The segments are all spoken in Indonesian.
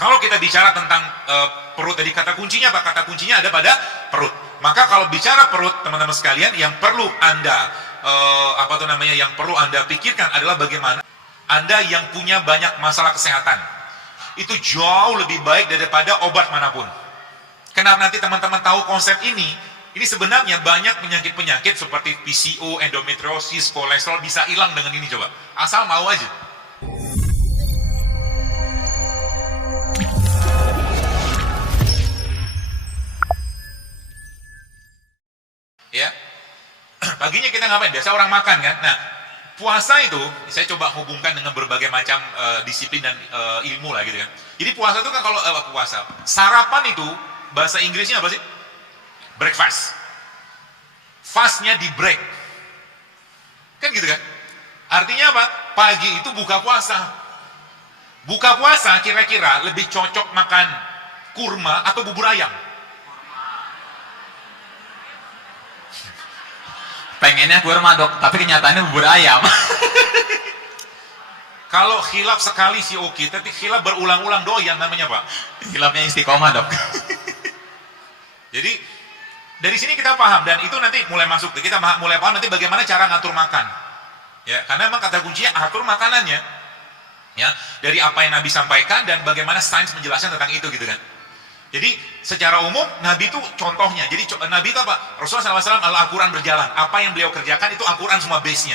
Kalau kita bicara tentang perut, tadi kata kuncinya apa? Kata kuncinya ada pada perut. Maka kalau bicara perut, teman-teman sekalian, yang perlu Anda yang perlu Anda pikirkan adalah bagaimana Anda yang punya banyak masalah kesehatan. Itu jauh lebih baik daripada obat manapun. Kenapa nanti teman-teman tahu konsep ini sebenarnya banyak penyakit-penyakit seperti PCO, endometriosis, kolesterol bisa hilang dengan ini, coba. Asal mau aja. Ya. Paginya kita ngapain? Biasa orang makan kan? Nah, puasa itu saya coba hubungkan dengan berbagai macam disiplin dan ilmu lah gitu kan. Jadi puasa itu kan kalau sarapan itu bahasa Inggrisnya apa sih? Breakfast. Fastnya di break. Kan gitu kan? Artinya apa? Pagi itu buka puasa. Buka puasa kira-kira lebih cocok makan kurma atau bubur ayam? Pengennya kurma dok, tapi kenyataannya bubur ayam. Kalau khilaf sekali sih oke, tapi khilaf berulang-ulang doyan namanya Pak. Khilafnya istiqomah dok. Jadi dari sini kita paham, dan itu nanti mulai masuk, kita mulai paham nanti bagaimana cara ngatur makan. Ya, karena memang kata kuncinya atur makanannya. Ya, dari apa yang Nabi sampaikan dan bagaimana sains menjelaskan tentang itu gitu kan. Jadi secara umum Nabi itu contohnya. Jadi Nabi itu apa? Rasulullah SAW Al-Quran berjalan. Apa yang beliau kerjakan itu Al-Quran semua base-nya.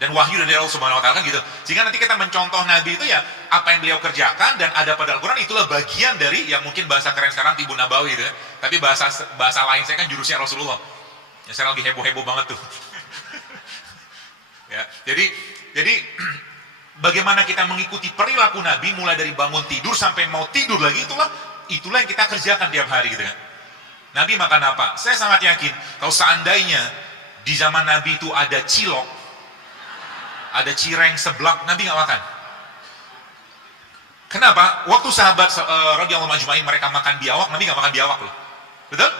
Dan wahyu dari Allah Subhanahu Wa Taala kan gitu. Sehingga nanti kita mencontoh Nabi itu ya apa yang beliau kerjakan dan ada pada Al-Quran, itulah bagian dari yang mungkin bahasa keren sekarang Tibun Nabawi gitu ya. Tapi bahasa lain saya kan jurusnya Rasulullah. Ya, saya lagi heboh-heboh banget tuh. Ya, jadi bagaimana kita mengikuti perilaku Nabi mulai dari bangun tidur sampai mau tidur lagi, itulah yang kita kerjakan tiap hari gitu kan. Nabi makan apa? Saya sangat yakin kalau seandainya di zaman Nabi itu ada cilok, ada cireng, seblak, Nabi nggak makan. Kenapa? Waktu sahabat radhiyallahu ajmain mereka makan biawak, Nabi nggak makan biawak loh. Betul?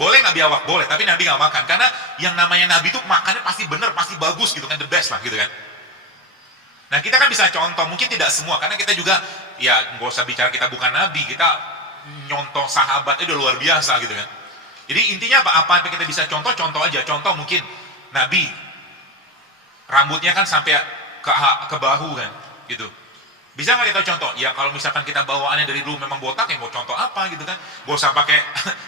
Boleh nggak biawak? Boleh, tapi Nabi nggak makan karena yang namanya Nabi itu makannya pasti bener, pasti bagus gitu kan, the best lah gitu kan. Nah, kita kan bisa contoh, mungkin tidak semua, karena kita juga, ya nggak usah bicara kita bukan Nabi, kita nyontoh sahabat itu udah luar biasa gitu kan. Jadi intinya apa yang kita bisa contoh aja. Contoh mungkin Nabi rambutnya kan sampai ke bahu kan, gitu. Bisa nggak kita contoh? Ya kalau misalkan kita bawaannya dari dulu memang botak, ya mau contoh apa gitu kan? Gak usah pakai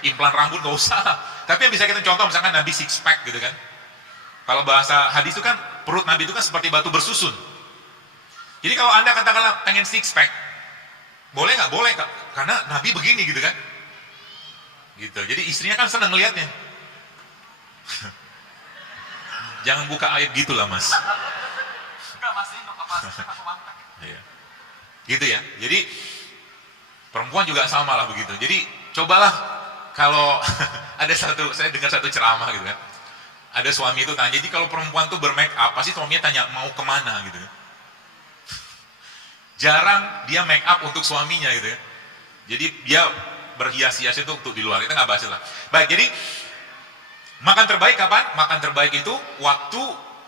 implan rambut, gak usah. Tapi yang bisa kita contoh misalkan Nabi six pack gitu kan. Kalau bahasa hadis itu kan perut Nabi itu kan seperti batu bersusun. Jadi kalau Anda katakanlah pengen six pack, boleh nggak? Boleh, karena Nabi begini gitu kan. Gitu. Jadi istrinya kan senang ngelihatnya. Jangan buka aib gitulah Mas. Iya. Gitu ya. Jadi perempuan juga sama lah begitu. Jadi cobalah kalau saya dengar satu ceramah gitu kan. Ada suami itu tanya, jadi kalau perempuan tuh bermake up, pasti suaminya tanya mau kemana gitu kan. Jarang dia make up untuk suaminya gitu ya. Jadi dia berhias-hias itu untuk di luar. Kita nggak bahas lah. Baik, jadi makan terbaik kapan? Makan terbaik itu waktu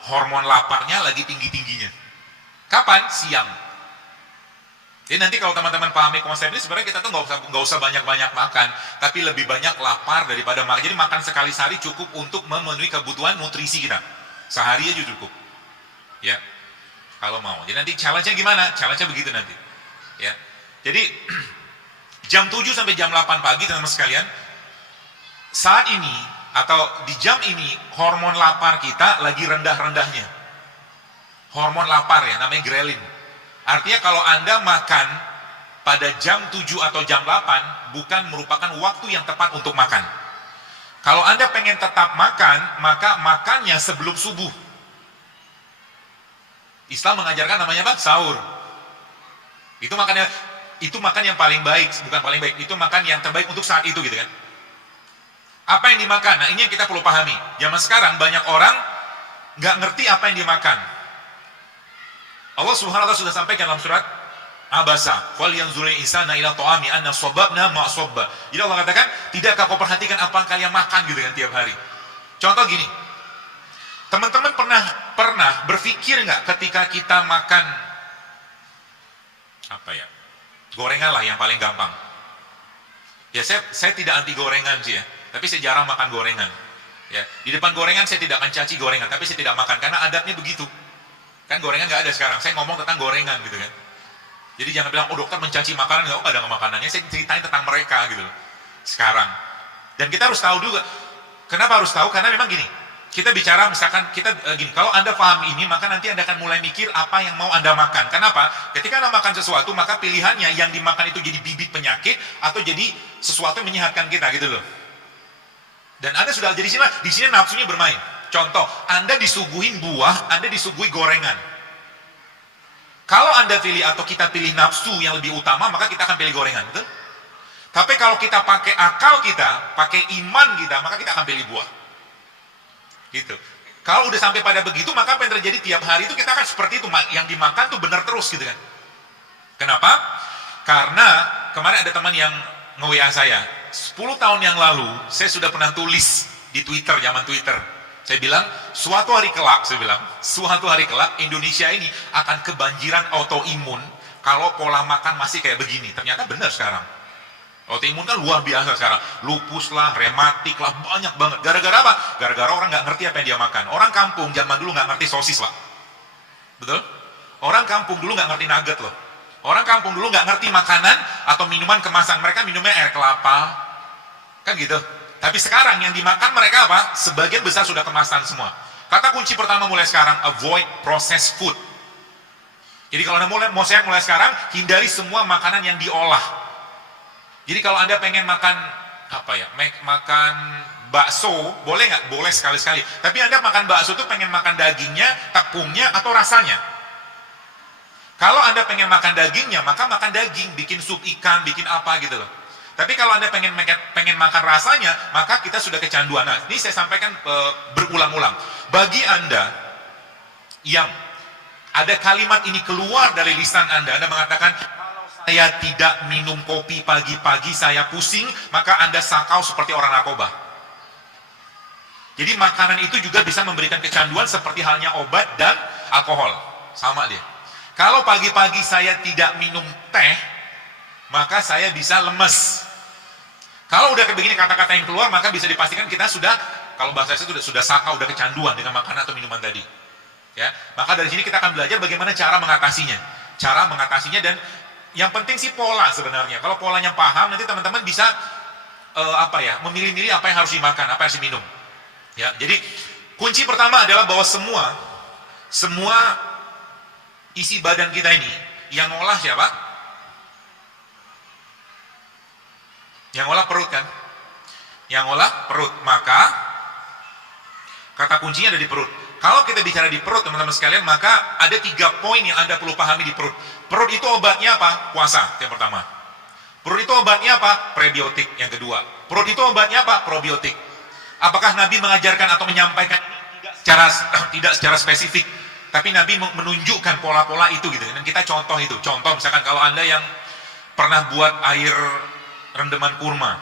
hormon laparnya lagi tinggi-tingginya. Kapan? Siang. Jadi nanti kalau teman-teman pahami konsep ini, sebenarnya kita tuh nggak usah banyak-banyak makan, tapi lebih banyak lapar daripada makan. Jadi makan sekali sehari cukup untuk memenuhi kebutuhan nutrisi kita. Sehari aja cukup. Ya. Kalau mau. Jadi nanti challenge-nya gimana? Challenge-nya begitu nanti. Ya. Jadi jam 7 sampai jam 8 pagi teman-teman sekalian, saat ini atau di jam ini hormon lapar kita lagi rendah-rendahnya. Hormon lapar ya, namanya grelin. Artinya kalau Anda makan pada jam 7 atau jam 8 bukan merupakan waktu yang tepat untuk makan. Kalau Anda pengen tetap makan, maka makannya sebelum subuh. Islam mengajarkan namanya apa? Sahur. Itu makan yang paling baik, bukan paling baik. Itu makan yang terbaik untuk saat itu gitu kan. Apa yang dimakan? Nah, ini yang kita perlu pahami. Zaman sekarang banyak orang nggak ngerti apa yang dimakan. Allah Subhanahu wa taala sudah sampaikan dalam surat Abasa, "Wal yanzuru insana ila ta'ami anna sababna ma sabba." Jadi Allah katakan, "Tidakkah kau perhatikan apa yang kalian makan gitu kan tiap hari?" Contoh gini. Teman-teman pernah berpikir nggak ketika kita makan Gorengan lah yang paling gampang. Ya saya tidak anti gorengan sih ya, tapi saya jarang makan gorengan. Ya, di depan gorengan saya tidak akan caci gorengan, tapi saya tidak makan karena adatnya begitu. Kan gorengan nggak ada sekarang. Saya ngomong tentang gorengan gitu kan. Jadi jangan bilang, oh dokter mencaci makanan, nggak ada makanannya. Saya ceritain tentang mereka gitu loh. Sekarang. Dan kita harus tahu juga. Kenapa harus tahu? Karena memang gini. Kita bicara misalkan kita gini, kalau Anda paham ini, maka nanti Anda akan mulai mikir apa yang mau Anda makan. Kenapa? Ketika Anda makan sesuatu, maka pilihannya yang dimakan itu jadi bibit penyakit atau jadi sesuatu yang menyehatkan kita gitu loh. Dan Anda sudah jadi di sini nafsunya bermain. Contoh, Anda disuguhin buah, Anda disuguhi gorengan. Kalau Anda pilih atau kita pilih nafsu yang lebih utama, maka kita akan pilih gorengan, betul? Tapi kalau kita pakai akal kita, pakai iman kita, maka kita akan pilih buah. Gitu. Kalau udah sampai pada begitu, maka apa yang terjadi tiap hari itu kita akan seperti itu, yang dimakan tuh benar terus gitu kan. Kenapa? Karena kemarin ada teman yang nge-WA saya, 10 tahun yang lalu saya sudah pernah tulis di Twitter, zaman Twitter. Saya bilang, suatu hari kelak Indonesia ini akan kebanjiran autoimun kalau pola makan masih kayak begini. Ternyata benar sekarang. Autoimun kan luar biasa sekarang. Lupus lah, rematik lah, banyak banget. Gara-gara apa? Gara-gara orang nggak ngerti apa yang dia makan. Orang kampung zaman dulu nggak ngerti sosis lah. Betul? Orang kampung dulu nggak ngerti nugget loh. Orang kampung dulu nggak ngerti makanan atau minuman kemasan. Mereka minumnya air kelapa. Kan gitu. Tapi sekarang yang dimakan mereka apa? Sebagian besar sudah kemasan semua. Kata kunci pertama mulai sekarang, avoid processed food. Jadi kalau Anda mau sehat mulai sekarang, hindari semua makanan yang diolah. Jadi kalau Anda pengen makan makan bakso, boleh nggak? Boleh sekali-sekali. Tapi Anda makan bakso itu pengen makan dagingnya, tepungnya, atau rasanya. Kalau Anda pengen makan dagingnya, maka makan daging, bikin sup ikan, bikin apa gitu loh. Tapi kalau Anda pengen makan rasanya, maka kita sudah kecanduan. Nah, ini saya sampaikan berulang-ulang. Bagi Anda yang ada kalimat ini keluar dari lisan Anda mengatakan, saya tidak minum kopi pagi-pagi, saya pusing, maka Anda sakau seperti orang narkoba. Jadi makanan itu juga bisa memberikan kecanduan seperti halnya obat dan alkohol. Sama dia. Kalau pagi-pagi saya tidak minum teh, maka saya bisa lemes. Kalau udah begini kata-kata yang keluar, maka bisa dipastikan kita sudah, kalau bahasa saya sudah sakau, udah kecanduan dengan makanan atau minuman tadi. Ya, maka dari sini kita akan belajar bagaimana cara mengatasinya. Dan yang penting sih pola sebenarnya. Kalau polanya paham, nanti teman-teman bisa memilih-milih apa yang harus dimakan, apa yang harus diminum. Ya, jadi kunci pertama adalah bahwa semua isi badan kita ini yang ngolah siapa? Yang ngolah perut kan? Yang ngolah perut. Maka kata kuncinya ada di perut. Kalau kita bicara di perut teman-teman sekalian, maka ada 3 poin yang Anda perlu pahami di perut. Perut itu obatnya apa? Puasa, yang pertama. Perut itu obatnya apa? Prebiotik, yang kedua. Perut itu obatnya apa? Probiotik. Apakah Nabi mengajarkan atau menyampaikan tidak secara spesifik, tapi Nabi menunjukkan pola-pola itu gitu. Dan kita contoh itu. Contoh misalkan kalau Anda yang pernah buat air rendeman kurma.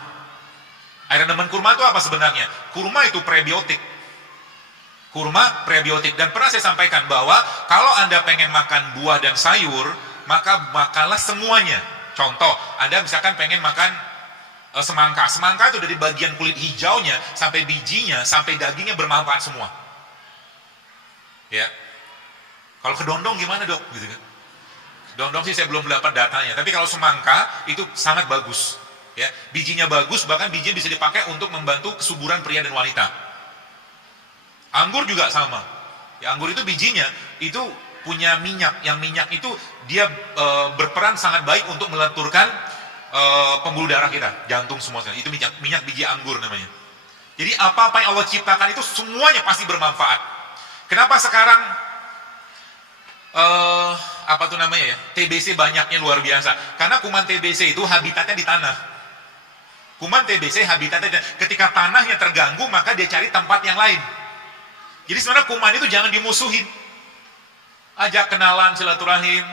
Air rendeman kurma itu apa sebenarnya? Kurma itu prebiotik. Kurma prebiotik. Dan pernah saya sampaikan bahwa kalau Anda pengen makan buah dan sayur, maka makanlah semuanya. Contoh, Anda misalkan pengen makan semangka. Semangka itu dari bagian kulit hijaunya sampai bijinya sampai dagingnya bermanfaat semua. Ya. Kalau kedondong gimana dok? Gitu kan? Kedondong sih saya belum dapat datanya. Tapi kalau semangka itu sangat bagus. Ya, bijinya bagus, bahkan bijinya bisa dipakai untuk membantu kesuburan pria dan wanita. Anggur juga sama. Ya, anggur itu bijinya itu punya minyak. Yang minyak itu dia berperan sangat baik untuk melenturkan pembuluh darah kita, jantung semua sekali. Itu minyak biji anggur namanya. Jadi apa-apa yang Allah ciptakan itu semuanya pasti bermanfaat. Kenapa sekarang TBC banyaknya luar biasa? Karena kuman TBC itu habitatnya di tanah. Kuman TBC habitatnya ketika tanahnya terganggu, maka dia cari tempat yang lain. Jadi sebenarnya kuman itu jangan dimusuhin. Ajak kenalan, silaturahim,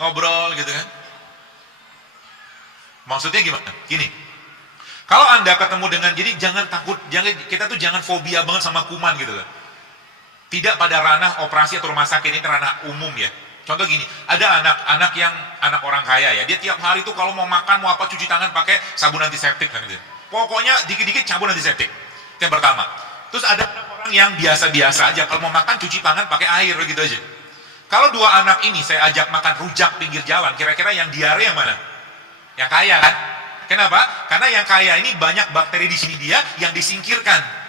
ngobrol gitu kan. Maksudnya gimana? Gini. Kalau Anda ketemu dengan, jadi jangan takut, kita tuh jangan fobia banget sama kuman gitu loh. Tidak pada ranah operasi atau rumah sakit, ini ranah umum ya. Contoh gini, ada anak orang kaya ya, dia tiap hari tuh kalau mau makan mau apa cuci tangan pakai sabun antiseptik kan gitu. Pokoknya dikit-dikit sabun antiseptik. Itu yang pertama. Terus ada orang yang biasa-biasa aja, kalau mau makan cuci tangan pakai air gitu aja. Kalau dua anak ini saya ajak makan rujak pinggir jalan, kira-kira yang diare yang mana? Yang kaya kan? Kenapa? Karena yang kaya ini banyak bakteri di sini dia yang disingkirkan.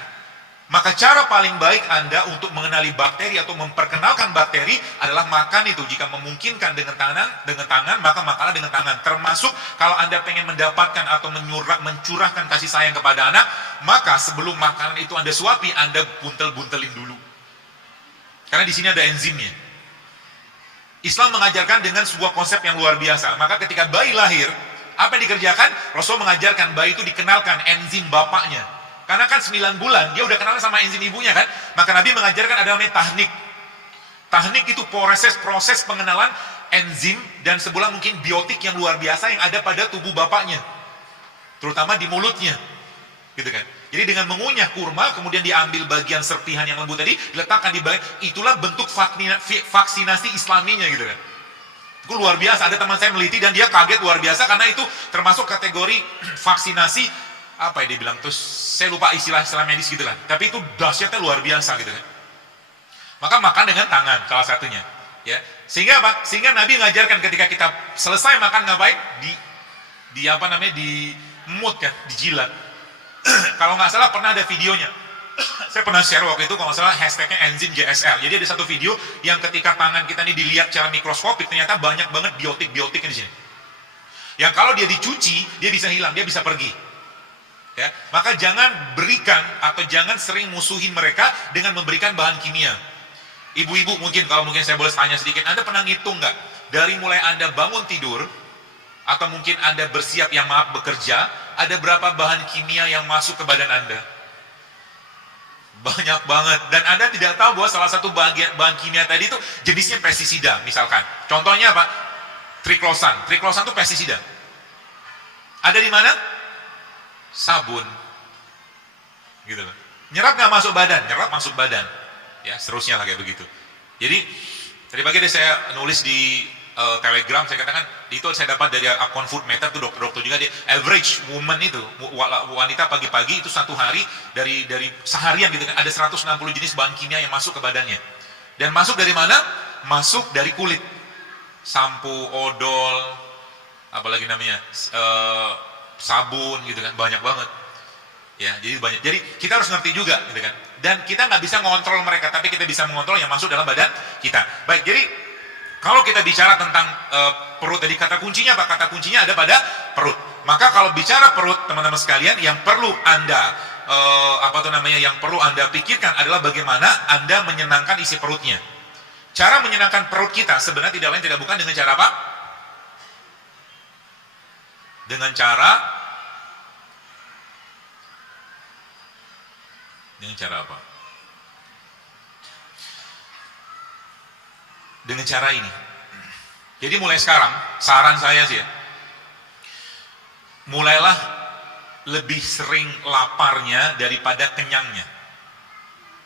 Maka cara paling baik Anda untuk mengenali bakteri atau memperkenalkan bakteri adalah makan itu. Jika memungkinkan dengan tangan, maka makanlah dengan tangan. Termasuk kalau Anda pengen mendapatkan atau mencurahkan kasih sayang kepada anak, maka sebelum makanan itu Anda suapi, Anda buntel-buntelin dulu. Karena di sini ada enzimnya. Islam mengajarkan dengan sebuah konsep yang luar biasa. Maka ketika bayi lahir, apa yang dikerjakan? Rasul mengajarkan bayi itu dikenalkan enzim bapaknya. Karena kan 9 bulan, dia udah kenal sama enzim ibunya kan. Maka Nabi mengajarkan ada namanya tahnik. Tahnik itu proses pengenalan enzim dan sebuah mungkin biotik yang luar biasa yang ada pada tubuh bapaknya. Terutama di mulutnya. Gitu kan. Jadi dengan mengunyah kurma, kemudian diambil bagian serpihan yang lembut tadi, diletakkan di bagian, itulah bentuk vaksinasi islaminya gitu kan. Itu luar biasa, ada teman saya meliti dan dia kaget luar biasa karena itu termasuk kategori vaksinasi apa ya dia bilang terus saya lupa istilah medis gitu kan, tapi itu dahsyatnya luar biasa gitu kan. Maka makan dengan tangan salah satunya ya, sehingga apa, sehingga Nabi mengajarkan ketika kita selesai makan ngapain, di apa namanya, di mut kan, dijilat. Kalau nggak salah pernah ada videonya saya pernah share waktu itu, kalau nggak salah hashtagnya enzim JSL. Jadi ada satu video yang ketika tangan kita ini dilihat secara mikroskopik, ternyata banyak banget biotik-biotiknya di sini yang kalau dia dicuci dia bisa hilang, dia bisa pergi. Ya, maka jangan berikan atau jangan sering musuhin mereka dengan memberikan bahan kimia. Ibu-ibu mungkin, kalau mungkin saya boleh tanya sedikit, Anda pernah ngitung nggak? Dari mulai Anda bangun tidur, atau mungkin Anda bersiap yang maaf bekerja, ada berapa bahan kimia yang masuk ke badan Anda? Banyak banget. Dan Anda tidak tahu bahwa salah satu bahan kimia tadi itu jenisnya pestisida misalkan. Contohnya apa? Triklosan. Triklosan itu pestisida. Ada di mana? Sabun gitu loh. Nyerap nggak masuk badan, nyerap masuk badan ya, seterusnya lah kayak begitu. Jadi tadi pagi saya nulis di Telegram, saya katakan itu saya dapat dari akun Food Meter, itu dokter juga, dia average woman itu wanita pagi-pagi itu satu hari dari seharian gitu kan, ada 160 jenis bahan kimia yang masuk ke badannya. Dan masuk dari mana? Masuk dari kulit, sampo, odol, apalagi namanya, sabun gitu kan, banyak banget ya. Jadi banyak, jadi kita harus ngerti juga gitu kan, dan kita nggak bisa ngontrol mereka, tapi kita bisa mengontrol yang masuk dalam badan kita. Baik, jadi kalau kita bicara tentang perut tadi, kata kuncinya apa? Kata kuncinya ada pada perut. Maka kalau bicara perut, teman-teman sekalian, yang perlu Anda yang perlu Anda pikirkan adalah bagaimana Anda menyenangkan isi perutnya. Cara menyenangkan perut kita sebenarnya tidak lain tidak bukan dengan cara apa? Dengan cara apa? Dengan cara ini. Jadi mulai sekarang, saran saya sih ya, mulailah lebih sering laparnya daripada kenyangnya.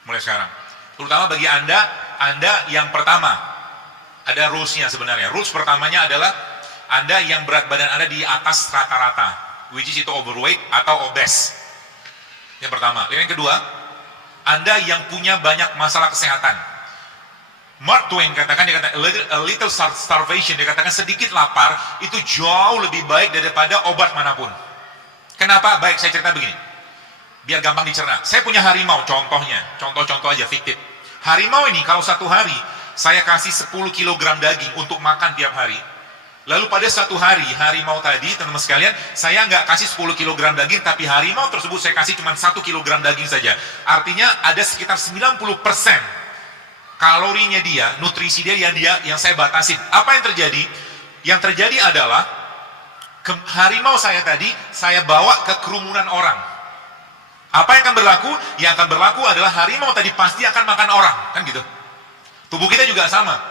Mulai sekarang. Terutama bagi Anda yang pertama, ada rules-nya sebenarnya. Rules pertamanya adalah Anda yang berat badan Anda di atas rata-rata, which is itu overweight atau obese. Yang pertama. Yang kedua, Anda yang punya banyak masalah kesehatan. Mark Twain katakan, dia kata a little starvation, dia katakan sedikit lapar itu jauh lebih baik daripada obat manapun. Kenapa? Baik, saya cerita begini, biar gampang dicerna. Saya punya harimau, contohnya, contoh aja fiktif. Harimau ini kalau satu hari saya kasih 10 kg daging untuk makan tiap hari, lalu pada satu hari harimau tadi, teman-teman sekalian, saya nggak kasih 10 kg daging, tapi harimau tersebut saya kasih cuma 1 kg daging saja. Artinya ada sekitar 90% kalorinya dia, nutrisi dia yang saya batasin. Apa yang terjadi? Yang terjadi adalah harimau saya tadi saya bawa ke kerumunan orang. Apa yang akan berlaku? Yang akan berlaku adalah harimau tadi pasti akan makan orang, kan gitu. Tubuh kita juga sama.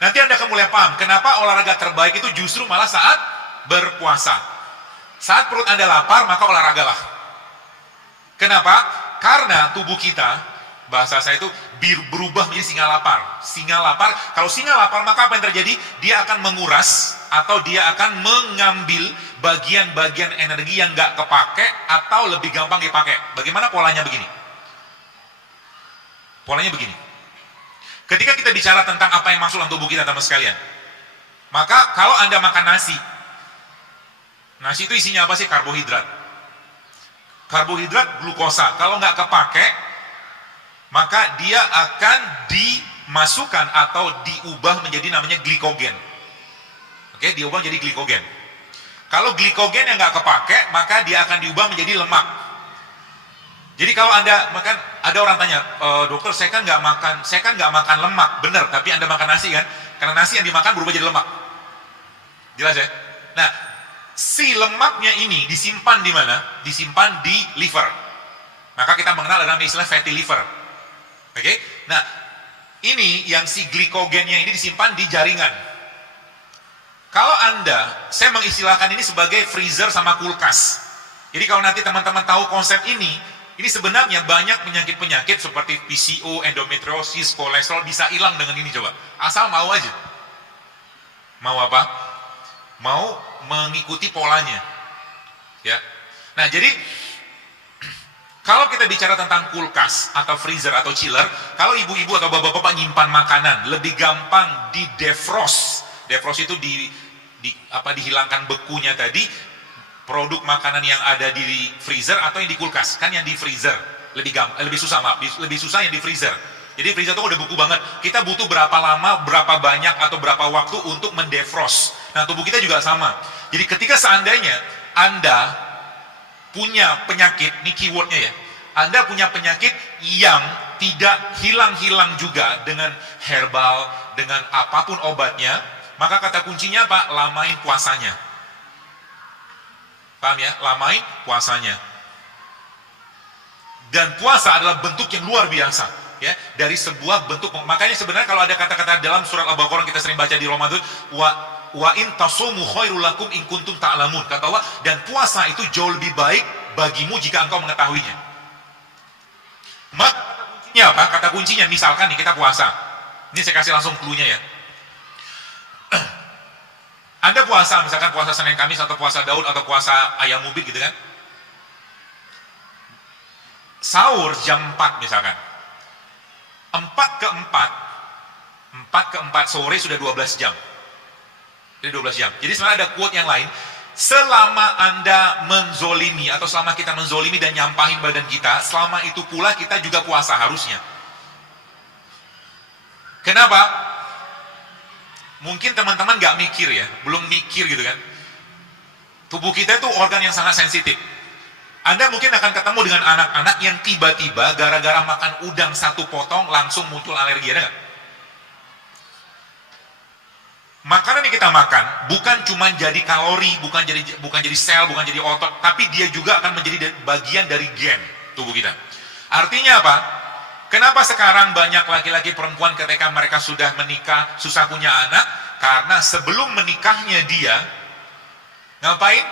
Nanti Anda akan mulai paham kenapa olahraga terbaik itu justru malah saat berpuasa. Saat perut Anda lapar, maka olahragalah. Kenapa? Karena tubuh kita Bahasa saya itu berubah menjadi singa lapar. Singa lapar, kalau singa lapar maka apa yang terjadi? Dia akan menguras atau dia akan mengambil bagian-bagian energi yang nggak kepake atau lebih gampang dipakai. Bagaimana polanya begini? Polanya begini. Ketika kita bicara tentang apa yang masuk dalam tubuh kita, teman sekalian, maka kalau Anda makan nasi, nasi itu isinya apa sih? Karbohidrat. Karbohidrat, glukosa. Kalau nggak kepake, maka dia akan dimasukkan atau diubah menjadi namanya glikogen. Oke, diubah menjadi glikogen. Kalau glikogen yang nggak kepake, maka dia akan diubah menjadi lemak. Jadi kalau Anda makan, ada orang tanya, dokter saya kan nggak makan lemak, benar. Tapi Anda makan nasi kan? Karena nasi yang dimakan berubah jadi lemak. Jelas ya? Nah, si lemaknya ini disimpan di mana? Disimpan di liver. Maka kita mengenal dalam istilah fatty liver. Oke? Nah, ini yang si glikogennya ini disimpan di jaringan. Kalau Anda, saya mengistilahkan ini sebagai freezer sama kulkas. Jadi kalau nanti teman-teman tahu konsep ini sebenarnya banyak penyakit-penyakit seperti PCO, endometriosis, kolesterol bisa hilang dengan ini coba. Asal mau aja. Mau apa? Mau mengikuti polanya. Ya. Nah, jadi kalau kita bicara tentang kulkas atau freezer atau chiller, kalau ibu-ibu atau bapak-bapak nyimpan makanan, lebih gampang di defrost. Defrost itu dihilangkan bekunya tadi, produk makanan yang ada di freezer atau yang di kulkas. Kan yang di freezer lebih susah yang di freezer. Jadi freezer itu udah beku banget. Kita butuh berapa lama, berapa banyak atau berapa waktu untuk mendefrost. Nah, tubuh kita juga sama. Jadi ketika seandainya Anda punya penyakit, ini keywordnya ya, Anda punya penyakit yang tidak hilang-hilang juga dengan herbal, dengan apapun obatnya, maka kata kuncinya apa? Lamain puasanya. Paham ya? Lamain puasanya. Dan puasa adalah bentuk yang luar biasa, ya, dari sebuah bentuk. Makanya sebenarnya kalau ada kata-kata dalam surat Al-Baqarah kita sering baca di Ramadan, wa in tasumu khairul lakum in kuntum ta'lamun. Kata Allah, dan puasa itu jauh lebih baik bagimu jika engkau mengetahuinya. Maka kata kuncinya apa? Kata kuncinya misalkan nih kita puasa. Ini saya kasih langsung clue-nya ya. Anda puasa, misalkan puasa Senin Kamis atau puasa Daud atau puasa ayam ubin gitu kan. Sahur jam 4 misalkan. 4 ke 4 sore sudah 12 jam. Jadi 12 jam. Jadi sebenarnya ada quote yang lain. Selama Anda menzolimi atau selama kita menzolimi dan nyampahin badan kita, selama itu pula kita juga puasa harusnya. Kenapa? Mungkin teman-teman gak mikir ya, belum mikir gitu kan. Tubuh kita itu organ yang sangat sensitif. Anda mungkin akan ketemu dengan anak-anak yang tiba-tiba gara-gara makan udang satu potong langsung muncul alergi, ada gak? Makanan yang kita makan bukan cuma jadi kalori, bukan jadi sel, bukan jadi otot, tapi dia juga akan menjadi bagian dari gen tubuh kita. Artinya apa? Kenapa sekarang banyak laki-laki perempuan ketika mereka sudah menikah susah punya anak? Karena sebelum menikahnya dia ngapain?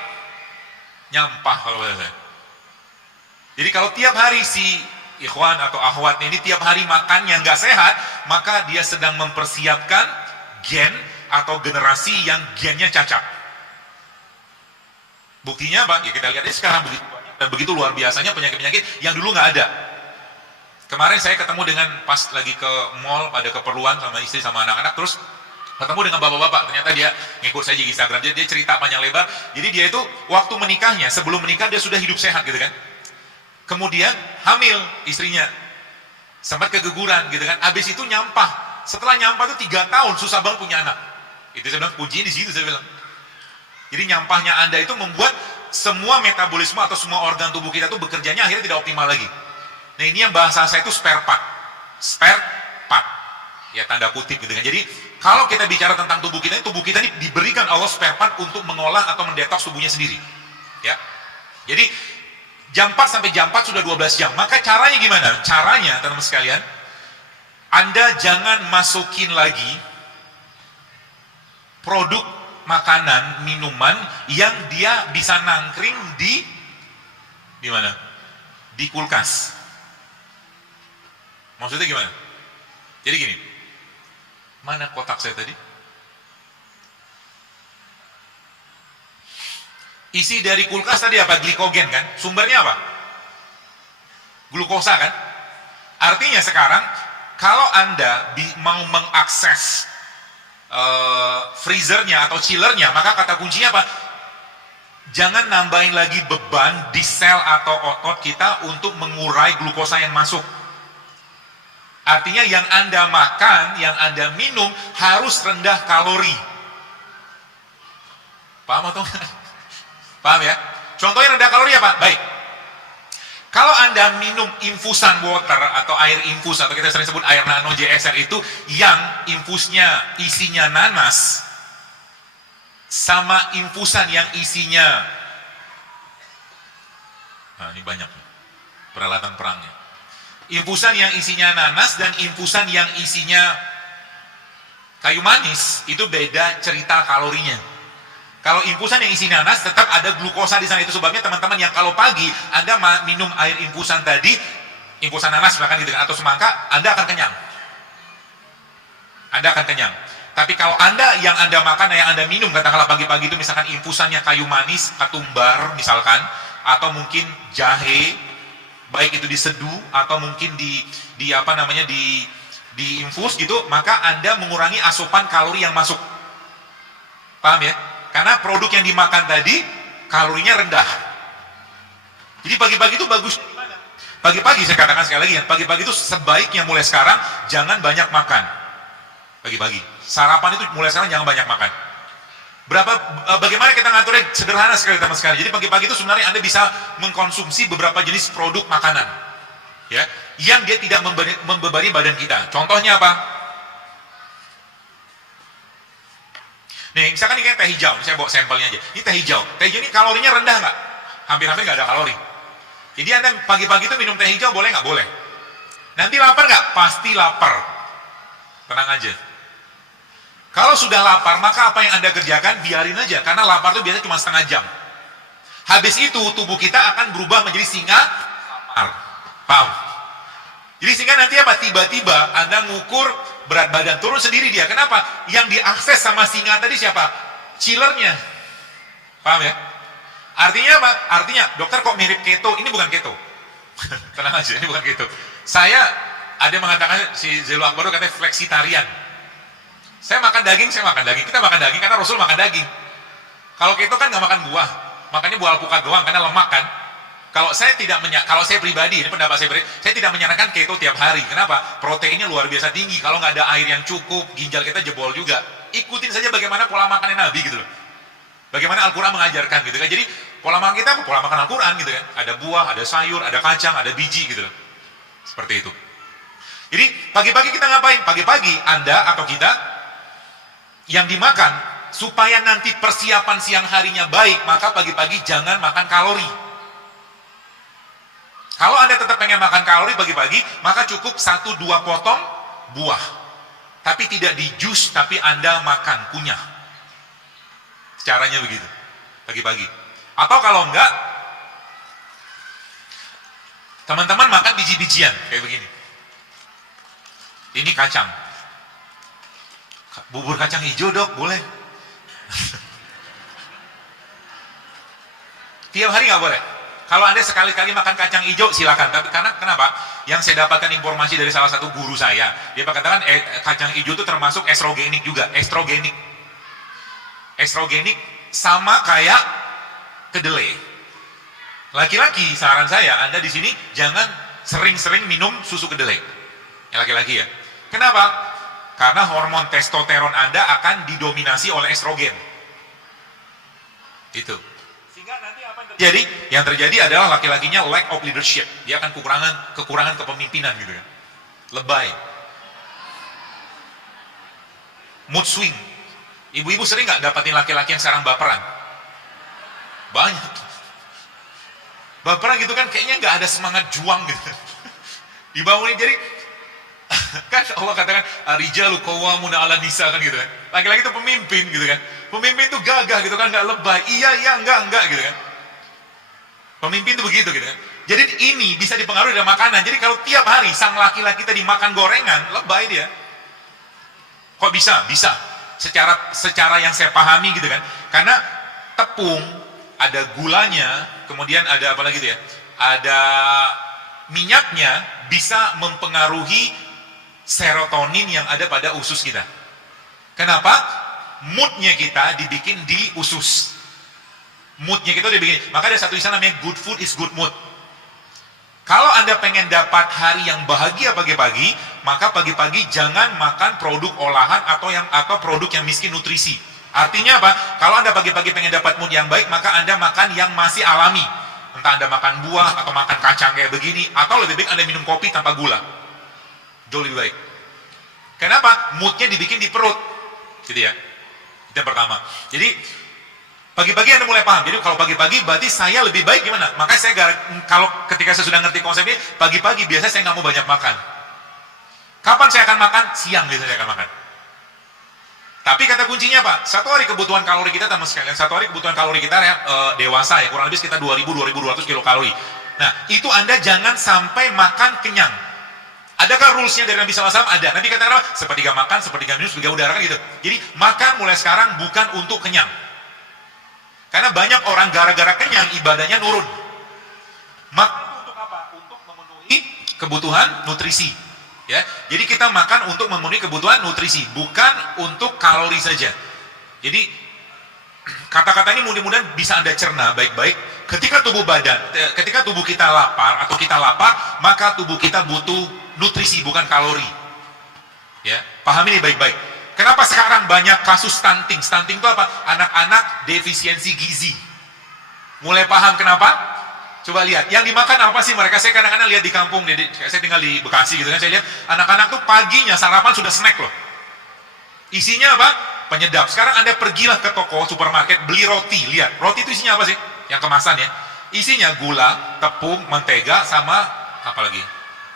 Nyampah kalau bahasa saya. Jadi kalau tiap hari si ikhwan atau akhwat ini tiap hari makannya nggak sehat, maka dia sedang mempersiapkan gen atau generasi yang gennya cacat. Buktinya apa? Ya kita lihat sekarang begitu banyak dan begitu luar biasanya penyakit-penyakit yang dulu nggak ada. Kemarin saya ketemu dengan pas lagi ke mall ada keperluan sama istri sama anak-anak, terus ketemu dengan bapak-bapak. Ternyata dia ngikut saya di Instagram, dia cerita panjang lebar. Jadi dia itu waktu menikahnya, sebelum menikah dia sudah hidup sehat gitu kan. Kemudian hamil istrinya, sempat keguguran gitu kan. Habis itu nyampah. Setelah nyampah itu 3 tahun susah banget punya anak. Itu saya bilang kuncinya di situ saya bilang. Jadi nyampahnya Anda itu membuat semua metabolisme atau semua organ tubuh kita itu bekerjanya akhirnya tidak optimal lagi. Nah ini yang bahasa saya itu spare part. Spare part. Ya tanda kutip gitu kan. Jadi kalau kita bicara tentang tubuh kita ini diberikan Allah spare part untuk mengolah atau mendetoks tubuhnya sendiri. Ya. Jadi jam 4 sampai jam 4 sudah 12 jam. Maka caranya gimana? Caranya teman-teman sekalian, Anda jangan masukin lagi produk makanan, minuman yang dia bisa nangkring di mana? Di kulkas. Maksudnya gimana? Jadi gini, mana kotak saya tadi? Isi dari kulkas tadi apa? Glikogen kan? Sumbernya apa? Glukosa kan? Artinya sekarang, kalau Anda mau mengakses freezernya atau chillernya, maka kata kuncinya apa? Jangan nambahin lagi beban di sel atau otot kita untuk mengurai glukosa yang masuk. Artinya yang Anda makan, yang Anda minum harus rendah kalori. Paham atau enggak? Paham ya? Contohnya rendah kalori apa? Baik. Kalau Anda minum infusan water atau air infus atau kita sering sebut air nano JSR itu yang infusnya isinya nanas sama infusan yang isinya, nah ini banyak nih, peralatan perangnya. Infusan yang isinya nanas dan infusan yang isinya kayu manis itu beda cerita kalorinya. Kalau infusan yang isi nanas tetap ada glukosa di sana. Itu sebabnya teman-teman yang kalau pagi Anda minum air infusan tadi, infusan nanas misalkan gitu atau semangka, Anda akan kenyang. Anda akan kenyang. Tapi kalau Anda yang Anda makan, yang Anda minum katakanlah pagi-pagi itu misalkan infusannya kayu manis, ketumbar misalkan, atau mungkin jahe, baik itu diseduh atau mungkin di apa namanya di infus gitu, maka Anda mengurangi asupan kalori yang masuk. Paham ya? Karena produk yang dimakan tadi kalorinya rendah. Jadi pagi-pagi itu bagus gimana? Pagi-pagi saya katakan sekali lagi ya, pagi-pagi itu sebaiknya mulai sekarang jangan banyak makan. Pagi-pagi. Sarapan itu mulai sekarang jangan banyak makan. Bagaimana kita ngaturnya sederhana sekali teman sekali. Jadi pagi-pagi itu sebenarnya Anda bisa mengkonsumsi beberapa jenis produk makanan. Ya, yang dia tidak membebani badan kita. Contohnya apa? Nih, misalkan ini kayak teh hijau, saya bawa sampelnya aja. Ini teh hijau. Teh hijau ini kalorinya rendah nggak? Hampir-hampir nggak ada kalori. Jadi Anda pagi-pagi itu minum teh hijau boleh nggak? Boleh. Nanti lapar nggak? Pasti lapar. Tenang aja. Kalau sudah lapar, maka apa yang Anda kerjakan? Biarin aja. Karena lapar itu biasanya cuma setengah jam. Habis itu, tubuh kita akan berubah menjadi singa lapar. Paham? Jadi sehingga nanti apa? Tiba-tiba Anda ngukur berat badan turun sendiri dia. Kenapa? Yang diakses sama singa tadi siapa? Chillernya. Paham ya? Artinya apa? Artinya, dokter kok mirip keto? Ini bukan keto. Tenang aja, ini bukan keto. Saya, ada yang mengatakan, si Zelo Akbar katanya fleksitarian. Saya makan daging, saya makan daging. Kita makan daging karena Rasul makan daging. Kalau keto kan nggak makan buah. Makannya buah alpukat doang karena lemak kan. Kalau saya pribadi, ini pendapat saya tidak menyarankan keto tiap hari. Kenapa? Proteinnya luar biasa tinggi. Kalau nggak ada air yang cukup, ginjal kita jebol juga. Ikutin saja bagaimana pola makannya Nabi gitu loh. Bagaimana Al-Quran mengajarkan gitu kan. Jadi pola makan kita pola makan Al-Quran gitu kan. Ada buah, ada sayur, ada kacang, ada biji gitu loh. Seperti itu. Jadi pagi-pagi kita ngapain? Pagi-pagi Anda atau kita yang dimakan supaya nanti persiapan siang harinya baik, maka pagi-pagi jangan makan kalori. Kalau Anda tetap pengen makan kalori pagi-pagi, maka cukup 1-2 potong buah. Tapi tidak di jus, tapi Anda makan, kunyah. Caranya begitu, pagi-pagi. Atau kalau enggak, teman-teman makan biji-bijian, kayak begini. Ini kacang. Bubur kacang hijau dok, boleh. Tiap hari nggak boleh. Kalau Anda sekali-kali makan kacang hijau, silakan. Tapi karena kenapa? Yang saya dapatkan informasi dari salah satu guru saya, dia katakan kacang hijau itu termasuk estrogenik juga. Estrogenik sama kayak kedelai. Laki-laki, saran saya, Anda di sini jangan sering-sering minum susu kedelai. Yang laki-laki ya. Kenapa? Karena hormon testosteron Anda akan didominasi oleh estrogen. Itu. Sehingga nanti apa yang terjadi? Yang terjadi adalah laki-lakinya lack of leadership. Dia akan kekurangan kepemimpinan gitu ya. Lebay. Mood swing. Ibu-ibu sering nggak dapatin laki-laki yang sekarang baperan? Banyak. Baperan gitu kan kayaknya nggak ada semangat juang gitu. Dibangunin jadi kan Allah katakan arijalu qawwamuna 'ala nisa kan gitu kan. Laki-laki itu pemimpin gitu kan. Pemimpin itu gagah gitu kan, nggak lebay. Iya enggak gitu kan. Pemimpin itu begitu gitu kan. Jadi ini bisa dipengaruhi dari makanan. Jadi kalau tiap hari sang laki-laki tadi makan gorengan, lebay dia. Kok bisa? Bisa. Secara yang saya pahami gitu kan. Karena tepung ada gulanya, kemudian ada apa lagi tuh ya? Ada minyaknya, bisa mempengaruhi serotonin yang ada pada usus kita. Kenapa? Moodnya kita dibikin di usus. Moodnya kita dibikin. Maka ada satu istilah namanya good food is good mood. Kalau Anda pengen dapat hari yang bahagia pagi-pagi, maka pagi-pagi jangan makan produk olahan atau produk yang miskin nutrisi. Artinya apa? Kalau Anda pagi-pagi pengen dapat mood yang baik, maka Anda makan yang masih alami. Entah Anda makan buah atau makan kacang kayak begini, atau lebih baik Anda minum kopi tanpa gula. Jauh lebih baik. Kenapa? Moodnya dibikin di perut. Gitu ya. Itu yang pertama. Jadi pagi-pagi Anda mulai paham. Jadi kalau pagi-pagi berarti saya lebih baik gimana? Makanya saya kalau ketika saya sudah ngerti konsep ini, pagi-pagi biasanya saya nggak mau banyak makan. Kapan saya akan makan? Siang biasanya saya akan makan. Tapi kata kuncinya apa? Satu hari kebutuhan kalori kita teman sekalian, satu hari kebutuhan kalori kita ya, dewasa ya, kurang lebih sekitar 2000-2200 kilokalori. Nah, itu Anda jangan sampai makan kenyang. Adakah rulesnya dari Nabi SAW? Ada. Nabi kata apa? Sepertiga makan, sepertiga minum, sepertiga udara kan gitu. Jadi makan mulai sekarang bukan untuk kenyang. Karena banyak orang gara-gara kenyang ibadahnya nurun. Makan itu untuk apa? Untuk memenuhi kebutuhan nutrisi. Ya, jadi kita makan untuk memenuhi kebutuhan nutrisi, bukan untuk kalori saja. Jadi kata-kata ini mudah-mudahan bisa Anda cerna baik-baik. Ketika tubuh kita lapar atau kita lapar, maka tubuh kita butuh nutrisi bukan kalori. Ya, pahami ini baik-baik. Kenapa sekarang banyak kasus stunting? Stunting itu apa? Anak-anak defisiensi gizi. Mulai paham kenapa? Coba lihat, yang dimakan apa sih mereka? Saya kadang-kadang lihat di kampung, saya tinggal di Bekasi gitu kan, saya lihat anak-anak tuh paginya sarapan sudah snack loh. Isinya apa? Penyedap. Sekarang Anda pergilah ke toko, supermarket, beli roti. Lihat, roti itu isinya apa sih? Yang kemasan ya. Isinya gula, tepung, mentega, sama apa lagi?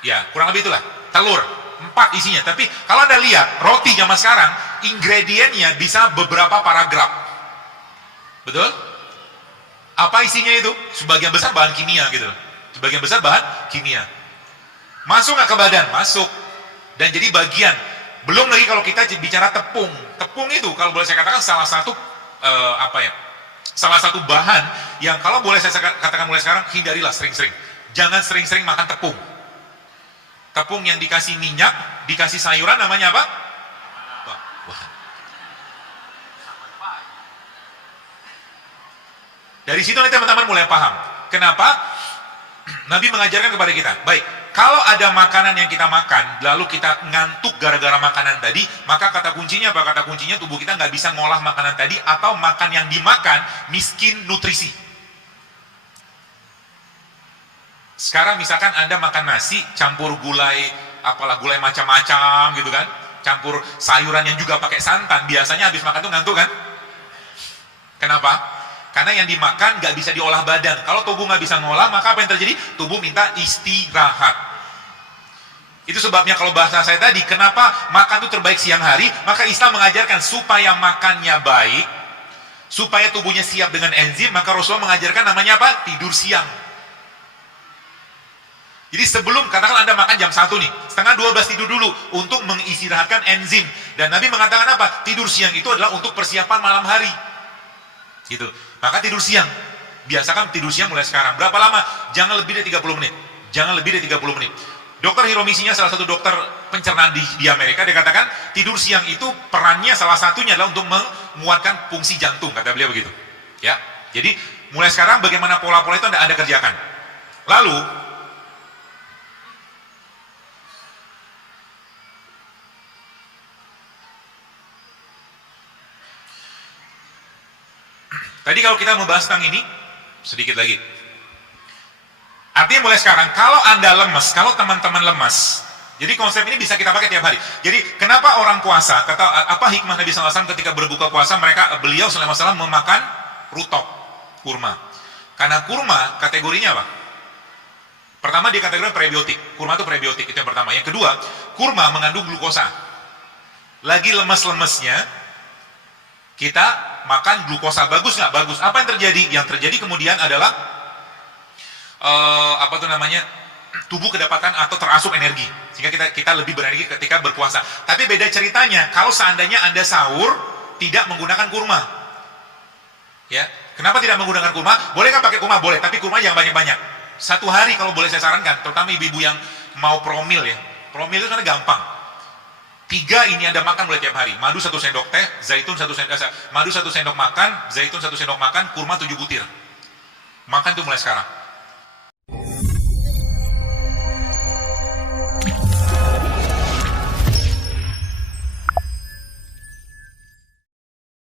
Ya, kurang lebih itulah. Telur. 4 isinya. Tapi kalau Anda lihat roti zaman sekarang, ingredientnya bisa beberapa paragraf. Betul? Apa isinya itu? Sebagian besar bahan kimia gitu. Sebagian besar bahan kimia. Masuk nggak ke badan? Masuk. Dan jadi bagian. Belum lagi kalau kita bicara tepung. Tepung itu kalau boleh saya katakan salah satu salah satu bahan yang kalau boleh saya katakan mulai sekarang, hindarilah sering-sering. Jangan sering-sering makan tepung. Tepung yang dikasih minyak, dikasih sayuran namanya apa? Wah. Dari situ nanti teman-teman mulai paham. Kenapa? Nabi mengajarkan kepada kita. Baik, kalau ada makanan yang kita makan, lalu kita ngantuk gara-gara makanan tadi, maka kata kuncinya apa? Kata kuncinya tubuh kita nggak bisa ngolah makanan tadi, atau makan yang dimakan miskin nutrisi. Sekarang misalkan Anda makan nasi campur gulai, apalah gulai macam-macam gitu kan, campur sayuran yang juga pakai santan, biasanya habis makan tuh ngantuk kan? Kenapa? Karena yang dimakan nggak bisa diolah badan. Kalau tubuh nggak bisa ngolah, maka apa yang terjadi? Tubuh minta istirahat. Itu sebabnya kalau bahasa saya tadi, kenapa makan itu terbaik siang hari? Maka Islam mengajarkan supaya makannya baik, supaya tubuhnya siap dengan enzim, maka Rasulullah mengajarkan namanya apa? Tidur siang. Jadi sebelum, katakan Anda makan jam 1 nih, setengah 12 tidur dulu untuk mengistirahatkan enzim. Dan Nabi mengatakan apa? Tidur siang itu adalah untuk persiapan malam hari. Gitu. Maka tidur siang. Biasakan tidur siang mulai sekarang. Berapa lama? Jangan lebih dari 30 menit. Jangan lebih dari 30 menit. Dr. Hiromisinya salah satu dokter pencernaan di Amerika, dia katakan tidur siang itu perannya salah satunya adalah untuk menguatkan fungsi jantung, kata beliau begitu. Ya. Jadi mulai sekarang bagaimana pola-pola itu Anda kerjakan. Lalu tadi kalau kita membahas tentang ini, sedikit lagi. Artinya mulai sekarang, kalau Anda lemes, kalau teman-teman lemas, jadi konsep ini bisa kita pakai tiap hari. Jadi kenapa orang puasa, kata apa hikmah Nabi SAW ketika berbuka puasa, beliau SAW memakan rutop, kurma. Karena kurma kategorinya apa? Pertama dia kategori prebiotik, kurma itu prebiotik, itu yang pertama. Yang kedua, kurma mengandung glukosa. Lagi lemes-lemesnya, kita makan glukosa, bagus nggak? Bagus. Apa yang terjadi? Yang terjadi kemudian adalah tubuh kedapatan atau terasup energi, sehingga kita lebih berenergi ketika berpuasa. Tapi beda ceritanya kalau seandainya Anda sahur tidak menggunakan kurma. Ya, kenapa tidak menggunakan kurma? Boleh kan pakai kurma? Boleh, tapi kurma jangan banyak-banyak. Satu hari kalau boleh saya sarankan, terutama ibu-ibu yang mau promil ya. Promil itu karena gampang. 3 ini Anda makan mulai tiap hari. Madu 1 sendok teh, zaitun 1 sendok, madu 1 sendok makan, zaitun 1 sendok makan, kurma 7 butir. Makan tuh mulai sekarang.